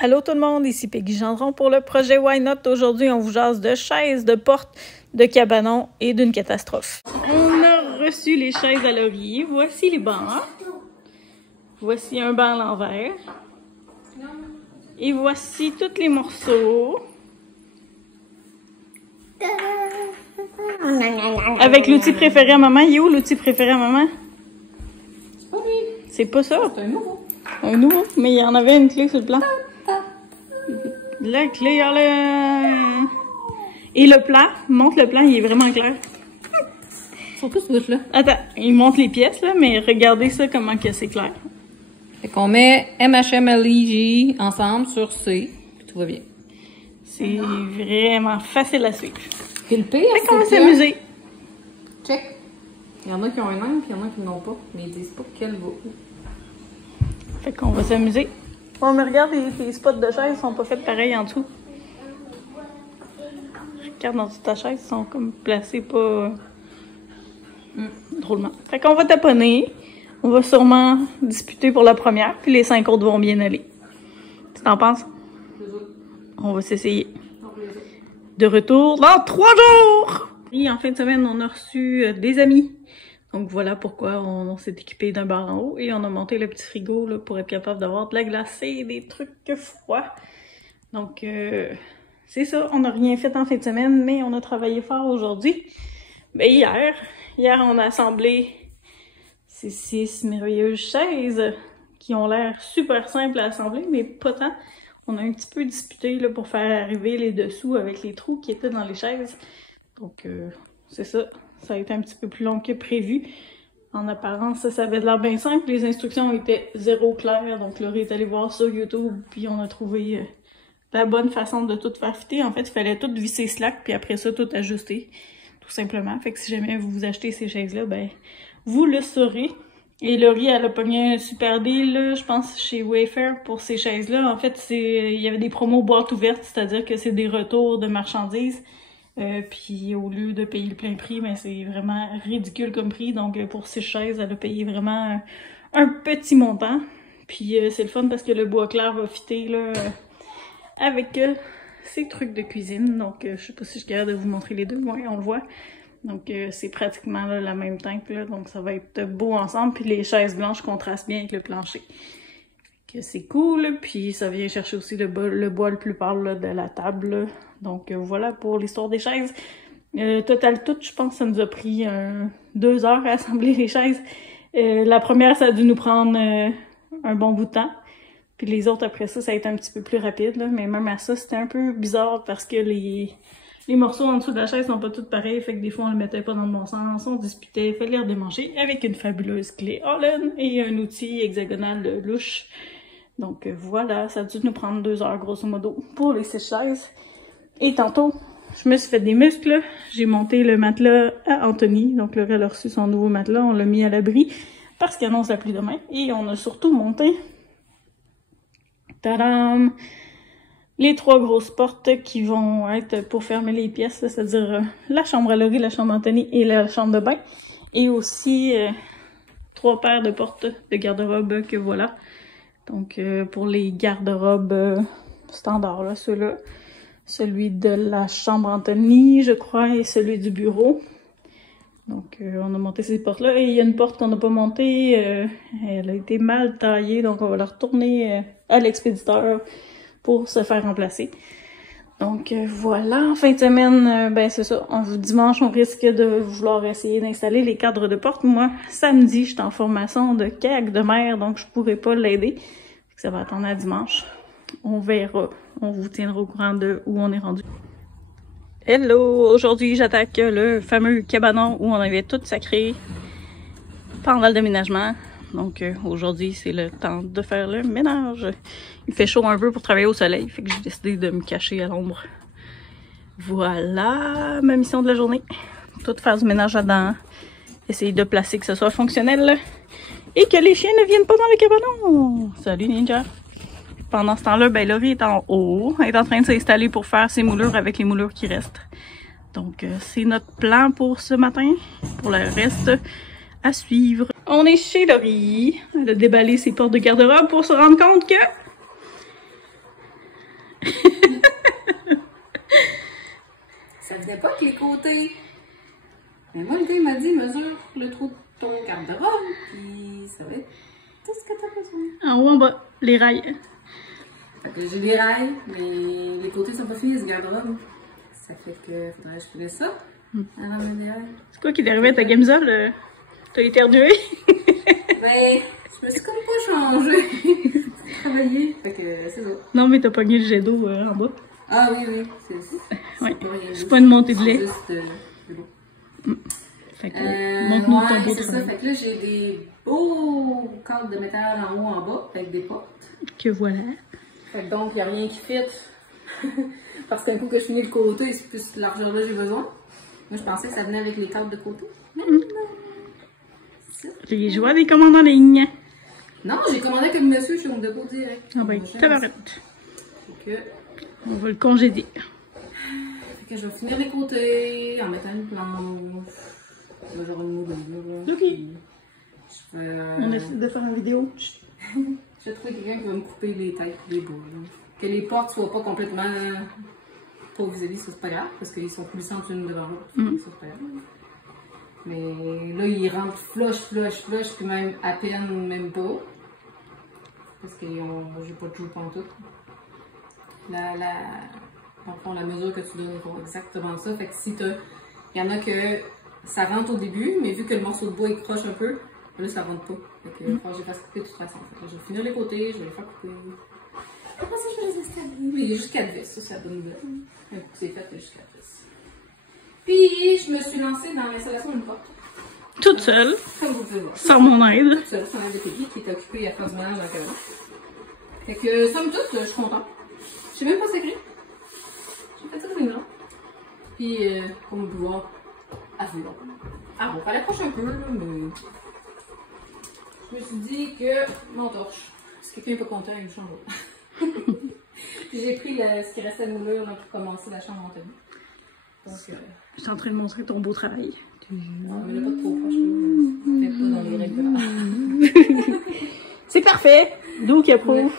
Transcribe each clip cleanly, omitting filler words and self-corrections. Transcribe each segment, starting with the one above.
Allô tout le monde, ici Peggy Gendron pour le projet Why Not. Aujourd'hui, on vous jase de chaises, de portes, de cabanons et d'une catastrophe. On a reçu les chaises à laurier. Voici les bancs. Voici un banc à l'envers. Et voici tous les morceaux. Avec l'outil préféré à maman. Il est où l'outil préféré à maman? C'est pas lui. C'est pas ça? C'est un nouveau. Un nouveau? Mais il y en avait une clé sur le plan. La clé à l'air. Et le plan, montre le plan, il est vraiment clair. Surtout ce bout-là. Attends, il montre les pièces, là, mais regardez ça, comment que c'est clair. Fait qu'on met MHMLEJ ensemble sur C, puis tout va bien. C'est vraiment facile à suivre. Puis le pire, Fait qu'on va c'est s'amuser. check. Il y en a qui ont un angle, puis il y en a qui n'ont pas. Mais ils disent pas quel va où. Fait qu'on va s'amuser. Bon, mais regarde, les spots de chaises sont pas faits pareil en dessous. Regarde dans toute ta chaise, ils sont comme placés pas drôlement. Fait qu'on va taponner. On va sûrement disputer pour la première, puis les 5 autres vont bien aller. Tu t'en penses? On va s'essayer. De retour dans 3 jours! Et en fin de semaine, on a reçu des amis. Donc voilà pourquoi on s'est équipé d'un bar en haut et on a monté le petit frigo là, pour être capable d'avoir de la glacée et des trucs froids. Donc c'est ça, on n'a rien fait en fin de semaine, mais on a travaillé fort aujourd'hui. Ben hier on a assemblé ces 6 merveilleuses chaises qui ont l'air super simples à assembler, mais pas tant. On a un petit peu disputé là, pour faire arriver les dessous avec les trous qui étaient dans les chaises. Donc c'est ça. Ça a été un petit peu plus long que prévu. En apparence, ça avait l'air bien simple. Les instructions étaient zéro claires. Donc, Laurie est allée voir sur YouTube. Puis, on a trouvé la bonne façon de tout faire fitter. En fait, il fallait tout visser slack. Puis après ça, tout ajuster. Tout simplement. Fait que si jamais vous achetez ces chaises-là, ben, vous le saurez. Et Laurie, elle a pogné un super deal, là, je pense, chez Wayfair pour ces chaises-là. En fait, il y avait des promos boîte ouverte. C'est-à-dire que c'est des retours de marchandises. Puis au lieu de payer le plein prix, ben c'est vraiment ridicule comme prix. Donc pour 6 chaises, elle a payé vraiment un petit montant. Puis c'est le fun parce que le bois clair va fitter là, avec ces trucs de cuisine. Donc je sais pas si je suis capable de vous montrer les deux. Oui, on le voit. Donc c'est pratiquement là, la même teinte. Là, donc ça va être beau ensemble. Puis les chaises blanches contrastent bien avec le plancher. Que c'est cool, puis ça vient chercher aussi le bois le plus pâle là, de la table. Là. Donc voilà pour l'histoire des chaises. Total tout, je pense que ça nous a pris 2 heures à assembler les chaises. La première, ça a dû nous prendre un bon bout de temps. Puis les autres, après ça, ça a été un petit peu plus rapide. Là. Mais même à ça, c'était un peu bizarre parce que les morceaux en dessous de la chaise sont pas tous pareils. Fait que des fois, on le mettait pas dans le bon sens, on disputait, fallait les redémancher avec une fabuleuse clé Allen et un outil hexagonal louche. Donc voilà, ça a dû nous prendre 2 heures grosso modo pour les 6 chaises. Et tantôt, je me suis fait des muscles. J'ai monté le matelas à Anthony. Donc Laurie a reçu son nouveau matelas, on l'a mis à l'abri parce qu'il annonce la pluie demain. Et on a surtout monté, tadam, les 3 grosses portes qui vont être pour fermer les pièces, c'est-à-dire la chambre à Laurie, la chambre d'Anthony et la chambre de bain. Et aussi 3 paires de portes de garde-robe que voilà. Donc, pour les garde-robes standards, là, ceux-là. Celui de la chambre Anthony, je crois, et celui du bureau. Donc, on a monté ces portes-là. Et il y a une porte qu'on n'a pas montée. Elle a été mal taillée, donc on va la retourner à l'expéditeur pour se faire remplacer. Donc, voilà. En fin de semaine, ben c'est ça. Dimanche, on risque de vouloir essayer d'installer les cadres de porte. Moi, samedi, je suis en formation de CAG de mer, donc je pourrai pas l'aider. Ça va attendre à dimanche. On verra. On vous tiendra au courant de où on est rendu. Hello! Aujourd'hui, j'attaque le fameux cabanon où on avait tout sacré pendant le déménagement. Donc aujourd'hui, c'est le temps de faire le ménage. Il fait chaud un peu pour travailler au soleil, fait que j'ai décidé de me cacher à l'ombre. Voilà ma mission de la journée. Tout faire du ménage là-dedans. Essayer de placer que ce soit fonctionnel. Et que les chiens ne viennent pas dans le cabanon. Salut Ninja. Pendant ce temps-là, ben Laurie est en haut. Elle est en train de s'installer pour faire ses moulures avec les moulures qui restent. Donc c'est notre plan pour ce matin. Pour le reste, à suivre. On est chez Laurie. Elle a déballé ses portes de garde-robe pour se rendre compte que Ça venait pas avec les côtés. Mais moi, le gars, il m'a dit, mesure le trou de ton garde-robe, puis ça va être tout ce que t'as besoin. En haut, en bas, les rails. Fait que j'ai des rails, mais les côtés sont pas finis, ce garde-robe. Ça fait que faudrait que je finisse ça. Avant de mettre des rails. C'est quoi qui t'est arrivé à ta Gamza, là? T'as éternué? Ben, je me suis comme pas changée. J'ai travaillé, fait que c'est ça. Non, mais t'as pogné le jet d'eau en bas. Ah oui, oui, Ouais. pas rien C'est pas une montée de lait. C'est juste de l'eau. Fait que, montre-nous ton beau c'est ça. travail. Fait que là, j'ai des beaux cadres de métal en haut, en bas, avec des portes. Que voilà. Fait que donc, il n'y a rien qui fit. Parce qu'un coup que je finis le côté, c'est plus cette largeur-là j'ai besoin. Moi, je pensais que ça venait avec les cadres de côté. Mais non. Les joueurs des commandes en ligne. Non, j'ai commandé comme monsieur chez Home Depot direct. Ah ben, tabarette. Fait que On va le congédier. je vais finir les côtés en mettant une planche. Genre une moulure. Ok. On essaie de faire une vidéo. Je vais trouver quelqu'un qui va me couper les têtes, les bouts. Que les portes soient pas complètement pas vis-à-vis, ça c'est pas grave, parce qu'ils sont glissantes une devant l'autre. Ça c'est pas grave. Mais là, ils rentrent flush, puis même à peine, même pas. Parce que j'ai pas de joue pantoute. La mesure que tu donnes, ils font exactement ça. Fait que si il y en a que ça rentre au début, mais vu que le morceau de bois est croche un peu, là ça rentre pas. Fait que il faut que je les fasse couper de toute façon. Fait que je vais finir les côtés, je vais les faire couper. Après ça, je vais les installer. Mais il y a juste 4 vis, ça c'est la bonne nouvelle. Un coup c'est fait, il y a juste 4 vis. Puis je me suis lancée dans l'installation d'une porte. Toute seule. Comme vous pouvez voir. Sans mon aide. Toute seule, sans l'aide de Peggy qui était occupée à faire du ménage dans la cabane. Fait que, somme toute, je suis contente. Je sais même pas c'est écrit. J'ai fait ça comme une là. Puis, comme vous pouvez voir, à vouloir. Ah bon, fallait approcher un peu, là, mais. Je me suis dit que mon torche. Si quelqu'un n'est pas content, il me change. J'ai pris ce qui restait de moulure là, pour commencer la chambre montée. Donc, Je suis en train de montrer ton beau travail. non, mais là, pas trop proche, là. Fais pas dans les règles. C'est parfait. D'où qui approuve. Ouais.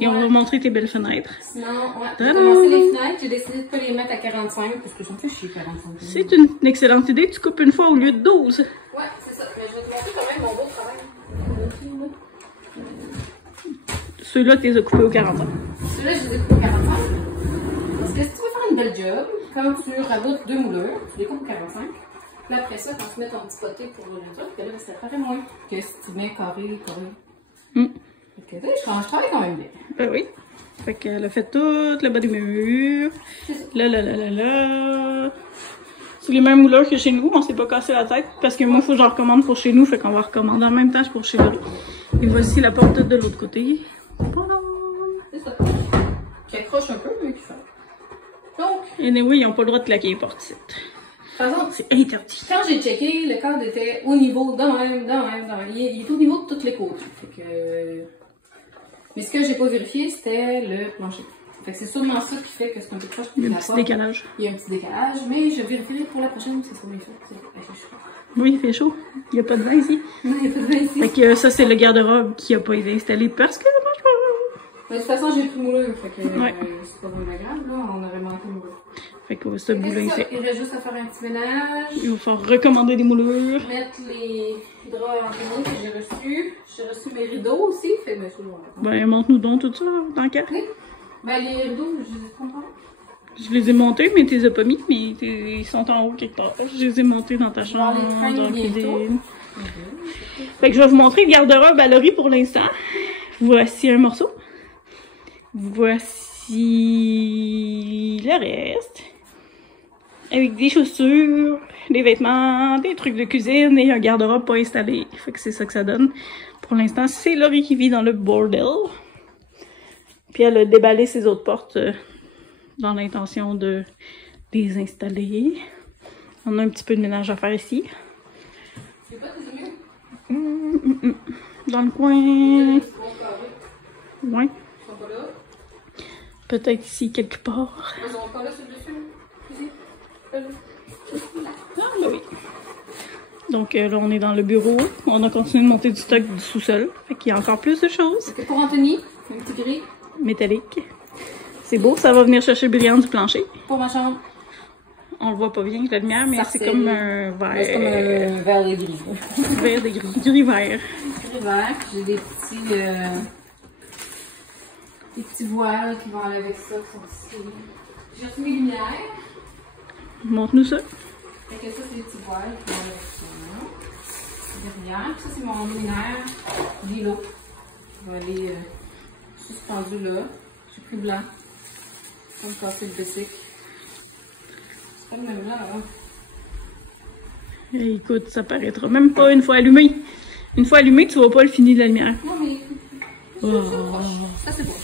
Et on va montrer tes belles fenêtres. Sinon, ouais, j'ai commencé les fenêtres, j'ai décidé de ne pas les mettre à 45 parce que ça me fait chier 45. C'est une excellente idée. Tu coupes une fois au lieu de 12. Ouais, c'est ça. Mais je vais te montrer quand même mon beau travail. Ceux-là, tu les as coupés au 45. Ceux-là, je les ai coupés au 45. Parce que si tu veux faire une belle job, comme tu raboutes 2 moulures, tu les coupes au 45. Puis après ça, quand tu mets ton petit poté pour le truc, là, ça paraît moins que si tu venais carré. Fait que, je travaille quand même bien. Ben oui. Fait qu'elle a fait tout le bas des murs. Là. C'est les mêmes mouleurs que chez nous. On s'est pas cassé la tête parce que moi, il faut que j'en recommande pour chez nous. Fait qu'on va recommander en même temps pour chez Laurie. Et voici la porte de l'autre côté. C'est ça. Qui accroche un peu, mais qui fait. Donc. Et anyway, ils n'ont pas le droit de claquer les portes ici. De toute façon, c'est interdit. Quand j'ai checké, le cadre était au niveau, dans même. Il est au niveau de tous les côtés. Fait que... Mais ce que j'ai pas vérifié, c'était le plancher. Fait que c'est sûrement ça qui fait que c'est un peu proche. Il y a un petit décalage. Il y a un petit décalage, mais je vérifierai pour la prochaine, c'est ça bien fait. Oui, il fait chaud. Il n'y a pas de vin ici. Non, il n'y a pas de vin ici. Fait que ça, c'est le garde-robe qui n'a pas été installé parce que ça marche pas. De toute façon, j'ai pris moulure, fait que ouais. C'est pas vraiment grave, là, on aurait manqué moulure. Fait que ce bout-là, il fait. Il reste juste à faire un petit ménage. Il va falloir recommander des moulures. Mettre les draps en témoin que j'ai reçus. J'ai reçu mes rideaux aussi, fait que ben, montre-nous donc tout ça, dans le cas. Oui. Ben, les rideaux, je les ai pas encore. Je les ai montés, mais tu les as pas mis, mais ils sont en haut quelque part. Je les ai montés dans ta chambre, dans la cuisine. Fait que je vais vous montrer le garde-robe à Laurie pour l'instant. Voici un morceau. Voici le reste. Avec des chaussures, des vêtements, des trucs de cuisine et un garde-robe pas installé. Fait que c'est ça que ça donne. Pour l'instant, c'est Laurie qui vit dans le bordel. Puis elle a déballé ses autres portes dans l'intention de les installer. On a un petit peu de ménage à faire ici. Dans le coin. Ouais. Peut-être ici quelque part. Ils sont pas là sur le dessus. Ah, ben oui. Donc là, on est dans le bureau. On a continué de monter du stock du sous-sol. Fait qu'il y a encore plus de choses. Okay, pour Anthony, un petit gris. Métallique. C'est beau, ça va venir chercher le brillant du plancher. Pour ma chambre. On le voit pas bien, la lumière, mais c'est comme un vert. C'est comme un vert de gris. Vert de gris. Gris-vert. Gris-vert. J'ai des petits voiles qui vont aller avec ça. J'ai reçu mes lumières. Montre-nous ça. Fait que ça, c'est des petits voiles qui vont aller avec ça. Derrière. Ça, c'est mon luminaire vélo. Je vais aller suspendu là. J'ai pris blanc. Pour me casser le basic. C'est pas le même blanc, là. Écoute, ça paraîtra même pas une fois allumé. Une fois allumé, tu vois pas le fini de la lumière. Non, mais. Oh. Ça, c'est beau.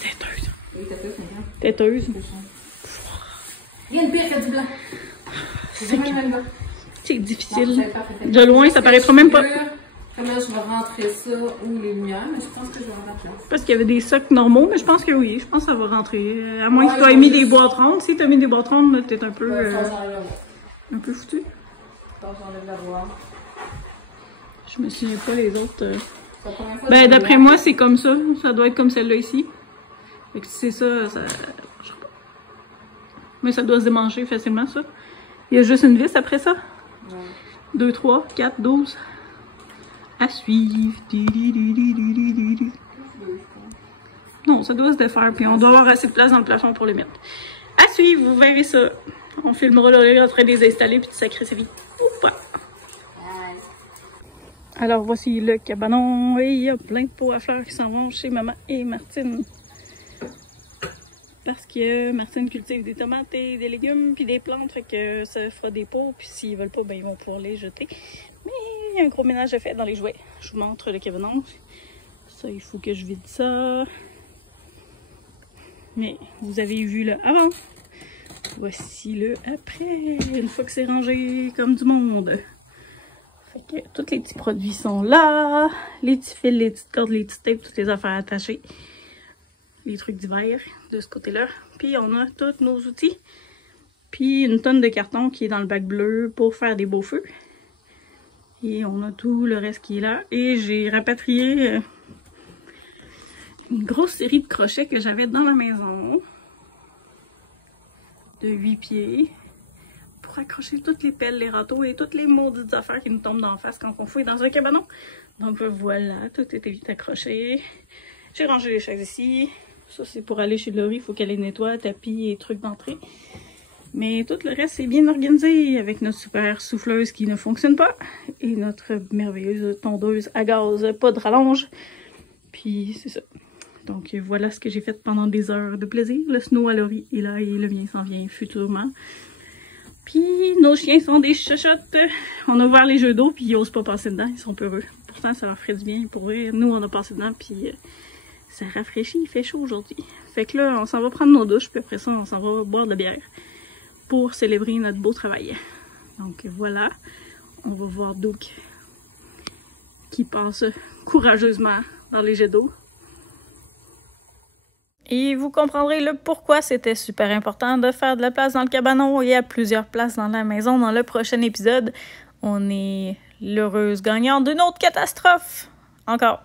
Têteuse. Oui, têteuse, maintenant. Têteuse. Rien de pire que du blanc. C'est difficile. De loin, ça paraîtra même pas. Là, je vais rentrer ça ou les lumières, mais je pense que je vais rentrer là. Parce qu'il y avait des socs normaux, mais je pense que oui. Je pense que ça va rentrer. À moins que tu aies mis des boîtes rondes. Si tu as mis des boîtes rondes, t'es un peu. Un peu foutu. Je me souviens pas les autres. Ben, d'après moi, c'est comme ça. Ça doit être comme celle-là ici. Fait que si c'est ça, ça. Je sais pas. Mais ça doit se démancher facilement, ça. Il y a juste une vis après ça. 2, 3, 4, 12. À suivre. Non, ça doit se défaire. Puis on doit avoir assez de place dans le plafond pour les mettre. À suivre, vous verrez ça. On filmera le en train de les installer puis de sacrer sa vie. Ou pas. Alors voici le cabanon. Et il y a plein de pots à fleurs qui s'en vont chez maman et Martine. Parce que Martine cultive des tomates et des légumes puis des plantes. Fait que ça fera des pots. Puis s'ils veulent pas, ben ils vont pouvoir les jeter. Mais il y a un gros ménage à faire dans les jouets. Je vous montre le cabanon. Ça, il faut que je vide ça. Mais vous avez vu le avant. Voici le après. Une fois que c'est rangé comme du monde. Fait que tous les petits produits sont là. Les petits fils, les petites cordes, les petits tapes, toutes les affaires attachées. Les trucs d'hiver de ce côté-là. Puis on a tous nos outils. Puis une tonne de carton qui est dans le bac bleu pour faire des beaux feux. Et on a tout le reste qui est là. Et j'ai rapatrié une grosse série de crochets que j'avais dans la maison. De 8 pieds. Pour accrocher toutes les pelles, les râteaux et toutes les maudites affaires qui nous tombent d'en face quand on fouille dans un cabanon. Donc voilà, tout était vite accroché. J'ai rangé les chaises ici. Ça, c'est pour aller chez Laurie. Il faut qu'elle les nettoie, tapis et trucs d'entrée. Mais tout le reste, c'est bien organisé avec notre super souffleuse qui ne fonctionne pas. Et notre merveilleuse tondeuse à gaz, pas de rallonge. Puis c'est ça. Donc voilà ce que j'ai fait pendant des heures de plaisir. Le snow à Laurie est là et le mien s'en vient futurement. Puis nos chiens sont des chuchottes. On a ouvert les jeux d'eau puis ils osent pas passer dedans. Ils sont peureux. Pourtant ça leur ferait du bien pour vrai. Nous on a passé dedans puis ça rafraîchit. Il fait chaud aujourd'hui. Fait que là on s'en va prendre nos douches puis après ça on s'en va boire de la bière. Pour célébrer notre beau travail. Donc voilà. On va voir Duke qui passe courageusement dans les jets d'eau. Et vous comprendrez le pourquoi c'était super important de faire de la place dans le cabanon. Il y a plusieurs places dans la maison. Dans le prochain épisode, on est l'heureuse gagnante d'une autre catastrophe. Encore.